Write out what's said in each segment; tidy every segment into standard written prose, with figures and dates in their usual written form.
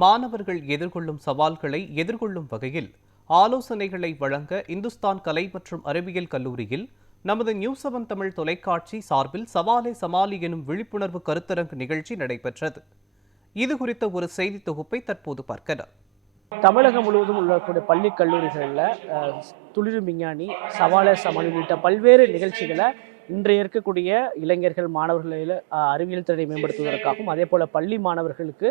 மாணவர்கள் எதிர்கொள்ளும் சவால்களை எதிர்கொள்ளும் வகையில் ஆலோசனைகளை வழங்க இந்துஸ்தான் கலை மற்றும் அறிவியல் கல்லூரியில் நமது நியூஸ் 7 தமிழ் தொலைக்காட்சி சார்பில் சவாலே சமாளி எனும் விழிப்புணர்வு கருத்தரங்கு நிகழ்ச்சி நடைபெற்றது. இது குறித்த ஒரு செய்தி தொகுப்பை தற்போது பார்க்கலாம். தமிழகம் முழுவதும் உள்ளக்கூடிய பள்ளி கல்லூரிகளில் துளிரும் விஞ்ஞானி, சவாலே சமாளி உள்ளிட்ட பல்வேறு நிகழ்ச்சிகளை இன்றைய இருக்கக்கூடிய இளைஞர்கள், மாணவர்களில் அறிவியல் திறனை மேம்படுத்துவதற்காகவும், அதே போல் பள்ளி மாணவர்களுக்கு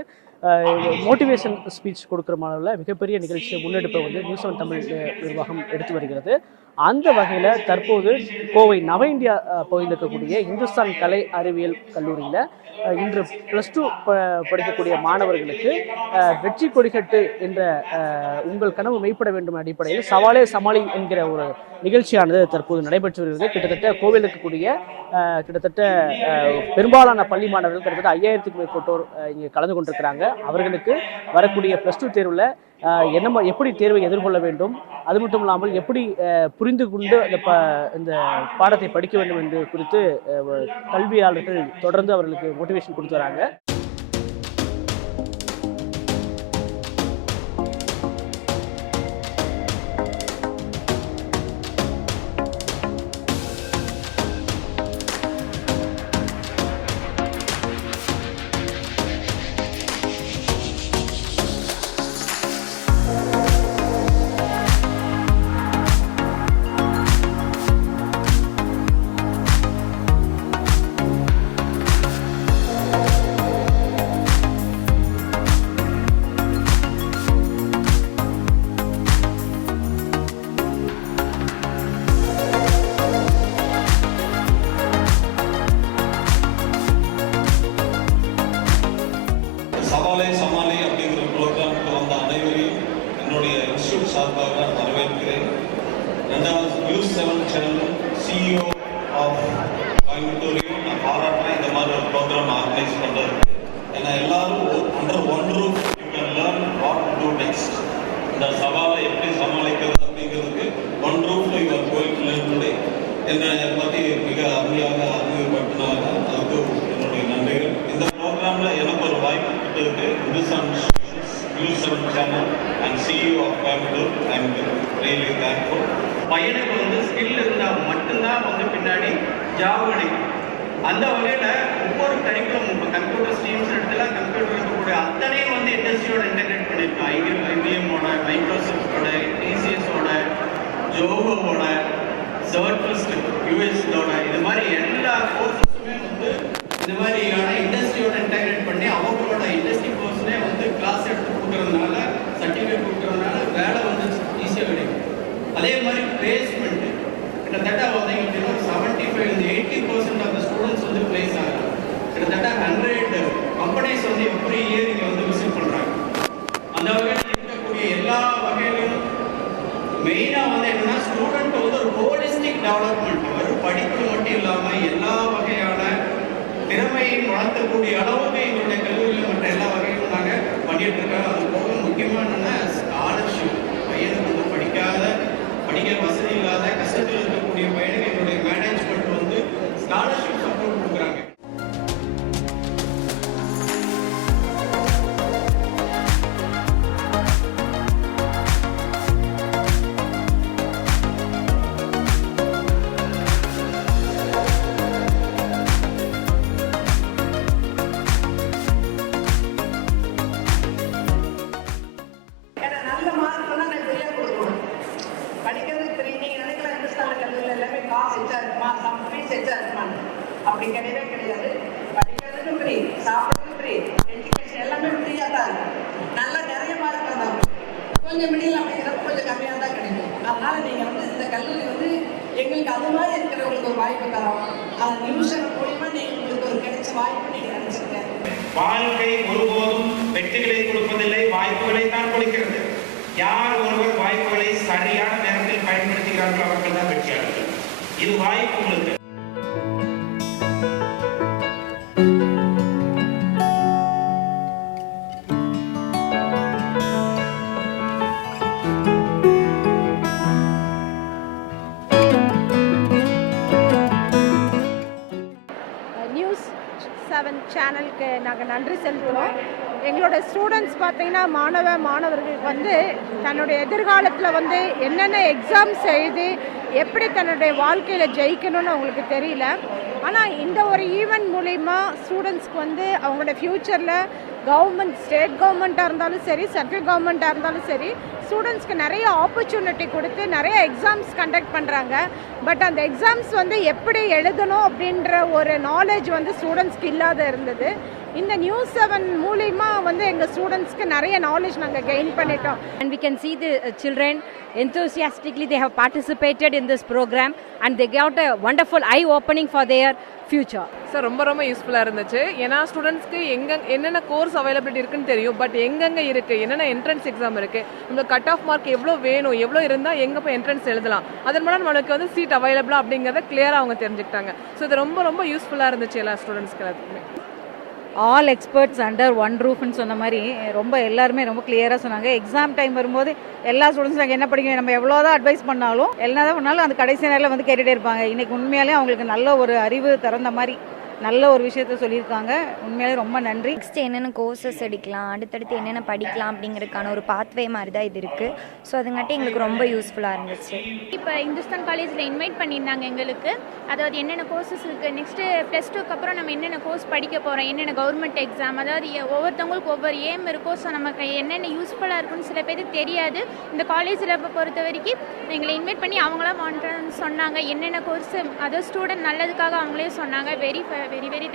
மோட்டிவேஷன் ஸ்பீச் கொடுக்குற மாணவர்களில் மிகப்பெரிய நிகழ்ச்சியை முன்னெடுப்பை நியூஸ் 7 தமிழ் நிர்வாகம் எடுத்து வருகிறது. அந்த வகையில் தற்போது கோவை நவ இந்தியா பகுதியில் இருக்கக்கூடிய இந்துஸ்தான் கலை அறிவியல் கல்லூரியில் இன்று +2 படிக்கக்கூடிய மாணவர்களுக்கு வெற்றி கொடிக்கட்டு என்ற உங்கள் கனவு மெய்ப்பட வேண்டும் அடிப்படையில் சவாலே சமாளி என்கிற ஒரு நிகழ்ச்சியானது தற்போது நடைபெற்று வருகிறது. கிட்டத்தட்ட கோவில் இருக்கக்கூடிய கிட்டத்தட்ட பெரும்பாலான பள்ளி மாணவர்கள் கிட்டத்தட்ட 5000க்கும் மேற்பட்டோர் இங்கே கலந்து கொண்டிருக்கிறாங்க. அவர்களுக்கு வரக்கூடிய +2 தேர்வில் எப்படி தேர்வை எதிர்கொள்ள வேண்டும், அது மட்டும் இல்லாமல் எப்படி புரிந்து கொண்டு இந்த பாடத்தை படிக்க வேண்டும் என்று குறித்து கல்வியாளர்கள் தொடர்ந்து அவர்களுக்கு மோட்டிவேஷன் கொடுத்து வராங்க. சவாலே சமாளி அப்படிங்கிற ப்ரோக்ராமுக்கு வந்த அனைவரையும் என்னுடைய இன்ஸ்டியூட் சார்பாக நான் வரவேற்கிறேன். ரெண்டாவது நியூஸ் 7 சேனலும் CEO ஆஃப் கோயம்புத்தூரையும் நான் பாராட்டுறேன். இந்த மாதிரி ஒரு ப்ரோக்ராம் ஆர்கனைஸ் பண்ணுறதுக்கு. ஏன்னா எல்லாரும் under one roof you can learn what to do next. இந்த சவாலை எப்படி சமாளிக்கிறது அப்படிங்கிறதுக்கு one roof you are going to learn today. என்னை பற்றி மிக அருமையாக அறிமுகப்படுத்தினாங்க. அதுக்கு என்னுடைய நன்றிகள். இந்த ப்ரோக்ராமில் எனக்கு ஒரு வாய்ப்பு கொடுத்ததுக்கு news 7 channel and CEO of Coimbatore I am really thankful. பையனுக்கு ஸ்கில் இருந்தால் மட்டும்தான் பின்னாடி ஜாப் கிடைக்கும். அந்த வகையில் ஒவ்வொரு கரிக்குலம் இப்போ கம்ப்யூட்டர் ஸ்ட்ரீம்ஸ் இடத்துல கம்ப்யூட்டர் இருக்கக்கூடிய அத்தனையும் இண்டஸ்ட்ரியோட இன்டெகிரேட் பண்ணியிருக்கோம். IBMோட, மைக்ரோசாஃப்டோட, TCSோட, ஜோகோவோட, சர்ட்ஃபஸ்ட் USோட, இது மாதிரி எல்லா கோர்ஸஸுமே இந்த மாதிரியான இண்டஸ்ட்ரியோட இன்டெகிரேட் பண்ணி அவங்களோட இண்டஸ்ட்ரி கோர்ஸ்னே கிளாஸ் எடுத்து கொடுக்குறதுனால, சர்டிஃபிகேட் கொடுக்குறதுனால வேலை ஈஸியாக கிடைக்கும். அதே மாதிரி பிளேஸ்மெண்ட் கிட்டத்தட்ட 75-80% ஆஃப் த ஸ்டூடெண்ட்ஸ் பிளேஸ் ஆகிறாங்க. கிட்டத்தட்ட 100 கம்பெனிஸ் எவ்ரி இயர் இங்கே விசிட் பண்ணுறாங்க. அந்த வகையில் இருக்கக்கூடிய எல்லா வகையிலும் மெயினாக என்னன்னா ஸ்டூடெண்ட் ஒரு ஹோலிஸ்டிக் டெவலப்மெண்ட், வெறும் படிப்பு மட்டும் இல்லாமல் எல்லா வகையான திறமையை வளர்த்தக்கூடிய அளவுக்கு எங்களுடைய கல்லூரியில் மற்ற எல்லா வகையிலும் நாங்கள் பண்ணிட்டு இருக்கோம். அது போக முக்கியமாக என்னன்னா ஸ்காலர்ஷிப். பையனுக்கு படிக்க வசதி இல்லாத கஷ்டத்தில் இருக்கக்கூடிய பையனுக்கு எங்களுடைய மேனேஜ்மெண்ட் ஸ்காலர்ஷிப் சப்போர்ட் கொடுக்குறாங்க. அப்படி கிடையவே கிடையாது. படிக்கிறதுக்கும் ஃப்ரீ, சாப்பிட்றதுக்கும் ஃப்ரீ, எஜுகேஷன் எல்லாமே ஃப்ரீயாக தான் இருக்கும். நல்லா நிறைய மார்க் வந்தாங்க. கொஞ்சம் மிடில் அப்படிங்கிறது கொஞ்சம் கம்மியாக தான் கிடைக்கும். அதனால நீங்கள் இந்த கல்லூரி எங்களுக்கு அது மாதிரி இருக்கிறவங்களுக்கு ஒரு வாய்ப்பு தரோம். அந்த நியூஸ் மூலியமா உங்களுக்கு ஒரு கிடைச்ச வாய்ப்பு நீங்கள் நினைச்சிருக்கேன். வாழ்க்கை ஒருபோதும் வெற்றிகளை கொடுப்பதில்லை, வாய்ப்புகளை தான் கொடுக்கிறது. யார் ஒருவர் வாய்ப்புகளை சரியான நேரத்தில் பயன்படுத்துகிறார்களோ அவர்கள் தான் வெற்றியாளர்கள். இது வாய்ப்பு உங்களுக்கு. நியூஸ் 7 சேனலுக்கு நாங்கள் நன்றி செலுத்துகிறோம். எங்களோட ஸ்டூடெண்ட்ஸ் பார்த்தீங்கன்னா மாணவர்களுக்கு வந்து தன்னுடைய எதிர்காலத்தில் வந்து என்னென்ன எக்ஸாம்ஸ் எழுதி எப்படி தன்னுடைய வாழ்க்கையில் ஜெயிக்கணும்னு அவங்களுக்கு தெரியல. ஆனால் இந்த ஒரு ஈவெண்ட் மூலிமா ஸ்டூடெண்ட்ஸ்க்கு வந்து அவங்களோட ஃப்யூச்சரில் கவர்மெண்ட், ஸ்டேட் கவர்மெண்ட்டாக இருந்தாலும் சரி, சென்ட்ரல் கவர்மெண்ட்டாக இருந்தாலும் சரி, ஸ்டூடெண்ட்ஸ்க்கு நிறைய ஆப்பர்ச்சுனிட்டி கொடுத்து நிறைய எக்ஸாம்ஸ் கண்டக்ட் பண்ணுறாங்க. பட் அந்த எக்ஸாம்ஸ் வந்து எப்படி எழுதணும் அப்படின்ற ஒரு நாலேஜ் வந்து ஸ்டூடெண்ட்ஸ்க்கு இல்லாத இருந்தது. இந்த நியூஸ் 7 மூலிமா வந்து எங்கள் ஸ்டூடெண்ட்ஸ்க்கு நிறைய நாலேஜ் நாங்கள் கெயின் பண்ணிட்டோம். And we can see the children enthusiastically they have participated in this program and they got a wonderful eye opening for their future. Sir ரொம்ப யூஸ்ஃபுல்லாக இருந்துச்சு. ஏன்னா ஸ்டூடெண்ட்ஸ்க்கு என்னென்ன கோர்ஸ் அவைலபிலிட்டி இருக்குன்னு தெரியும். பட் எங்கெங்கே இருக்குது, என்னென்ன என்ட்ரன்ஸ் எக்ஸாம் இருக்குது, நம்மளுக்கு கட் ஆஃப் மார்க் எவ்வளோ வேணும், எவ்வளோ இருந்தால் எங்கே போய் என்ட்ரன்ஸ் எழுதலாம், அதன் மூலம் நம்மளுக்கு வந்து சீட் அவைலபிளா அப்படிங்கிறத கிளியராக அவங்க தெரிஞ்சுக்கிட்டாங்க. ஸோ இது ரொம்ப யூஸ்ஃபுல்லாக இருந்துச்சு எல்லா ஸ்டூடெண்ட்ஸ்க்கு எல்லாத்துக்குமே. ஆல் எக்ஸ்பர்ட்ஸ் அண்டர் ஒன் ரூஃப்னு சொன்ன மாதிரி எல்லாருமே ரொம்ப கிளியராக சொன்னாங்க. எக்ஸாம் டைம் வரும்போது எல்லா ஸ்டூடெண்ட்ஸ் நாங்கள் என்ன படிக்கணும், நம்ம எவ்வளோதான் அட்வைஸ் பண்ணாலும் என்ன பண்ணாலும் அந்த கடைசி நேரில் வந்து கேட்டுகிட்டே இருப்பாங்க. இன்றைக்கி உண்மையாலே அவங்களுக்கு நல்ல ஒரு அறிவு திறந்த மாதிரி நல்ல ஒரு விஷயத்த சொல்லியிருக்காங்க. உண்மையாலே ரொம்ப நன்றி. நெக்ஸ்ட் என்னென்ன கோர்சஸ் எடுக்கலாம், அடுத்தடுத்து என்னென்ன படிக்கலாம் அப்படிங்கிறதுக்கான ஒரு பாத்வே மாதிரி தான் இது இருக்குது. ஸோ அதுங்காட்டி எங்களுக்கு ரொம்ப யூஸ்ஃபுல்லாக இருந்துச்சு. இப்போ இந்துஸ்தான் காலேஜில் இன்வைட் பண்ணியிருந்தாங்க எங்களுக்கு. அதாவது என்னென்ன கோர்சஸ் இருக்குது, நெக்ஸ்ட்டு +2க்கு அப்புறம் நம்ம என்னென்ன கோர்ஸ் படிக்க போகிறோம், என்னென்ன கவர்மெண்ட் எக்ஸாம், அதாவது ஒவ்வொருத்தவங்களுக்கு ஒவ்வொரு ஏம் இருக்கும். ஸோ நமக்கு என்னென்ன யூஸ்ஃபுல்லாக இருக்குன்னு சில பேருக்கு தெரியாது. இந்த காலேஜில் பொறுத்த வரைக்கும் எங்களை இன்வைட் பண்ணி அவங்களாம் வாண்டன்னு சொன்னாங்க. என்னென்ன கோர்ஸ் அதாவது ஸ்டூடெண்ட் நல்லதுக்காக அவங்களே சொன்னாங்க. Very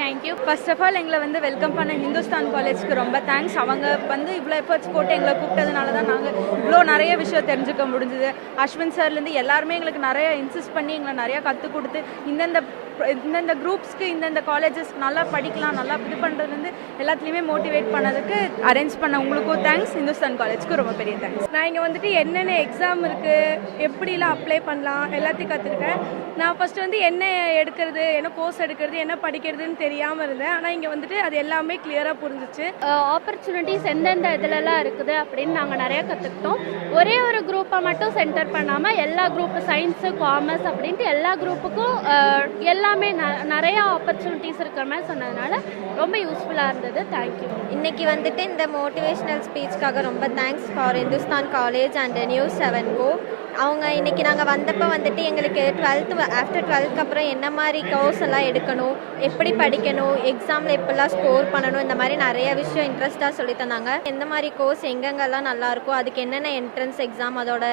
thank you. First of all எங்களை வந்து வெல்கம் பண்ண ஹிந்துஸ்தான் காலேஜ்க்கு ரொம்ப தேங்க்ஸ். அவங்க வந்து இவ்வளோ எஃபர்ட்ஸ் போட்டு எங்களை கூப்பிட்டதுனால தான் நாங்கள் இவ்வளோ நிறைய விஷயம் தெரிஞ்சுக்க முடிஞ்சுது. அஸ்வின் சார்லேருந்து எல்லாருமே எங்களுக்கு நிறைய இன்சிஸ்ட் பண்ணி எங்களை நிறையா கற்றுக் கொடுத்து இந்தந்த குரூப்ஸ்க்கு இந்தந்த காலேஜஸ் நல்லா படிக்கலாம், நல்லா இது பண்ணுறதுலேருந்து எல்லாத்துலேயுமே மோட்டிவேட் பண்ணதுக்கு அரேஞ்ச் பண்ண உங்களுக்கும் தேங்க்ஸ். ஹிந்துஸ்தான் காலேஜ்க்கு ரொம்ப பெரிய தேங்க்ஸ். நான் இங்கே வந்துட்டு என்னென்ன எக்ஸாம் இருக்குது, எப்படிலாம் அப்ளை பண்ணலாம் எல்லாத்தையும் கற்றுக்கிட்டேன். நான் ஃபஸ்ட்டு வந்து என்ன எடுக்கிறது, என்ன கோர்ஸ் எடுக்கிறது, என்ன படிக்கிறதுன்னு தெரியாமல் இருந்தேன். ஆனால் இங்கே வந்துட்டு அது எல்லாமே கிளியராக புரிஞ்சிச்சு. ஆப்பர்ச்சுனிட்டிஸ் எந்தெந்த இதிலலாம் இருக்குது அப்படின்னு நாங்கள் நிறையா கற்றுக்கிட்டோம். ஒரே ஒரு குரூப்பை மட்டும் சென்டர் பண்ணாமல் எல்லா குரூப்பு, சயின்ஸு, காமர்ஸ் அப்படின்ட்டு எல்லா குரூப்புக்கும் எல்லாமே நிறையா ஆப்பர்ச்சுனிட்டிஸ் இருக்கிற மாதிரி சொன்னதுனால ரொம்ப யூஸ்ஃபுல்லாக இருந்தது. தேங்க்யூ. இன்னைக்கு வந்துட்டு இந்த மோட்டிவேஷ்னல் ஸ்பீச்சுக்காக ரொம்ப thanks for Hindustan college and news 7 கோ. அவங்க இன்றைக்கி நாங்கள் வந்தப்போ வந்துட்டு எங்களுக்கு ஆஃப்டர் 12க்கு அப்புறம் என்ன மாதிரி கோர்ஸ் எல்லாம் எடுக்கணும், எப்படி படிக்கணும், எக்ஸாமில் எப்படிலாம் ஸ்கோர் பண்ணணும், இந்த மாதிரி நிறைய விஷயம் இன்ட்ரெஸ்ட்டாக சொல்லி தந்தாங்க. எந்த மாதிரி கோர்ஸ் எங்கெங்கெல்லாம் நல்லாயிருக்கும், அதுக்கு என்னென்ன என்ட்ரன்ஸ் எக்ஸாம், அதோட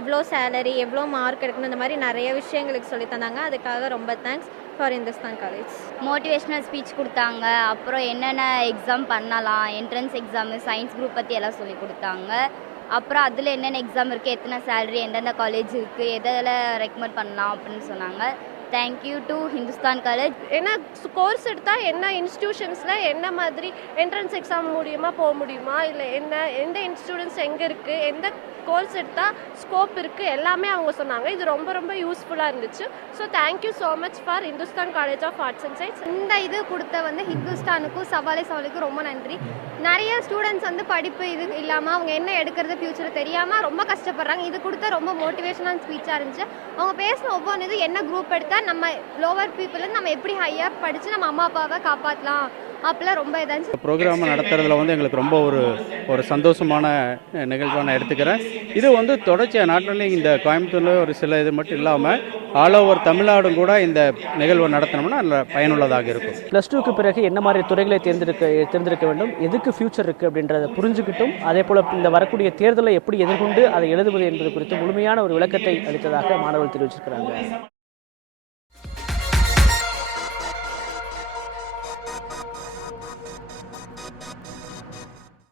எவ்வளோ சேலரி, எவ்வளோ மார்க் எடுக்கணும், இந்த மாதிரி நிறைய விஷயங்களுக்கு சொல்லி தந்தாங்க. அதுக்காக ரொம்ப thanks for Hindustan college. Motivational speech கொடுத்தாங்க. அப்புறம் என்னென்ன எக்ஸாம் பண்ணலாம், என்ட்ரன்ஸ் எக்ஸாமு, சயின்ஸ் குரூப் பற்றி எல்லாம் சொல்லி கொடுத்தாங்க. அப்புறம் அதில் என்னென்ன எக்ஸாம் இருக்குது, எத்தனை சேலரி, எந்தெந்த காலேஜ் இருக்குது, எதில் ரெக்கமெண்ட் பண்ணலாம் அப்படின்னு சொன்னாங்க. Thank you to Hindustan college. ஏன்னா கோர்ஸ் எடுத்தால் என்ன இன்ஸ்டிடியூஷன்ஸில் என்ன மாதிரி என்ட்ரன்ஸ் எக்ஸாம் மூலியமாக போக முடியுமா, இல்லை எந்த இன்ஸ்டிடியூஷன்ஸ் எங்கே இருக்குது, எந்த கோர்ஸ் எடுத்தால் ஸ்கோப் இருக்குது, எல்லாமே அவங்க சொன்னாங்க. இது ரொம்ப யூஸ்ஃபுல்லாக இருந்துச்சு. So thank you so much for Hindustan college of arts and science. இந்த இது கொடுத்த வந்து ஹிந்துஸ்தானுக்கும் சவாலுக்கும் ரொம்ப நன்றி. நிறைய ஸ்டூடெண்ட்ஸ் வந்து படிப்பு இது இல்லாமல் அவங்க என்ன எடுக்கிறது ஃபியூச்சர் தெரியாமல் ரொம்ப கஷ்டப்படுறாங்க. இது கொடுத்த ரொம்ப மோட்டிவேஷனல் ஸ்பீச்சாக இருந்துச்சு. அவங்க பேசின ஒவ்வொரு இது என்ன குரூப் எடுத்தால் நம்ம லோவர் பீப்புள் நம்ம எப்படி ஹையாக படித்து நம்ம அம்மா அப்பாவை காப்பாற்றலாம் அப்பெல்லாம் ரொம்ப இதாச்சு. ப்ரோக்ராம் நடத்துறதுல வந்து எங்களுக்கு ரொம்ப ஒரு சந்தோஷமான நிகழ்வாக நான் எடுத்துக்கிறேன். இது வந்து தொடர்ச்சியாக நாட் ஒன்லி இந்த கோயம்புத்தூரில் ஒரு சில இது மட்டும் இல்லாமல் ஆல் ஓவர் தமிழ்நாடும் கூட இந்த நிகழ்வை நடத்தினோம்னா நல்ல பயனுள்ளதாக இருக்கும். +2க்கு பிறகு என்ன மாதிரி துறைகளை தேர்ந்தெடுக்க வேண்டும், எதுக்கு ஃபியூச்சர் இருக்குது அப்படின்றத புரிஞ்சுக்கிட்டும், அதே போல் இந்த வரக்கூடிய தேர்தலை எப்படி எதிர்கொண்டு அதை எழுதுவது என்பது குறித்து முழுமையான ஒரு விளக்கத்தை அளித்ததாக மாணவர்கள் தெரிவிச்சிருக்கிறாங்க.